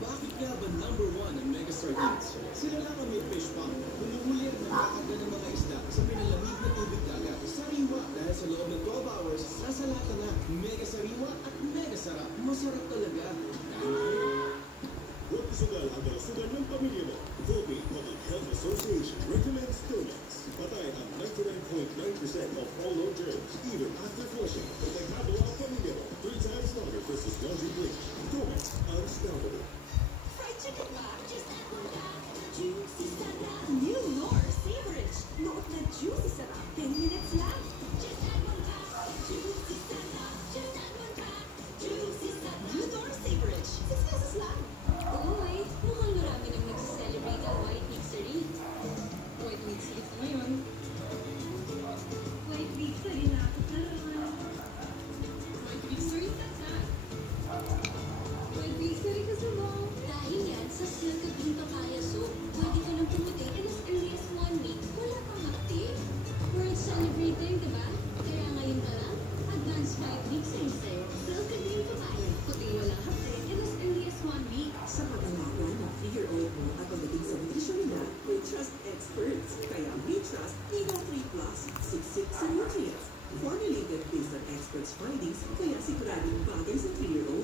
Bakit nga ba number one ang Mega Sardines? Sila lang ang may fish pond. Humuhuli at nagkakaga ng mga isda sa pinalamig na tubig dagat. Sariwa dahil sa loob ng 12 hours, nasa lata na. Mega sariwa at mega sarap. Masarap talaga. Huwag isugal ang kalusugan ng pamilya mo. Philippine Public Health Association recommends Domex. Patay ang 99.9% of all low germs, even after flushing. Protektado ang pamilya mo 3 times longer versus laundry bleach. Domex, unstoppable. Fried chicken ba? Just add one back. Juicy sarap. New Nor Savorage. Noot na juicy sarap. 10 minutes lang. Just add one back. Juicy sarap. Just add one back. Juicy sarap. New Nor Savorage. 6 pesos lang. Uy, mukhang marami nang nagsiselebrate ang White Victory. White Victory ngayon. White Victory na ako karoon. White Victory tatan. White Victory ka sa mo. Dahil yan sa Silk Green Papaya Soap, pwede ka nang pumuti in as early as 1 week. Wala pang hapti. We're celebrating, diba? Kaya ngayon ka lang, advance 5 weeks rin sa'yo. Silk Green Papaya. Puti walang hapti in as early as 1 week. Sa pag-alaga ng 3-year-old mo at pagdating sa nutrisyon nila, we trust experts. Kaya we trust Eagle 3 Plus, siksik sa nutrients. Formulated based on experts' findings, kaya siguradong bagay sa 3-year-old.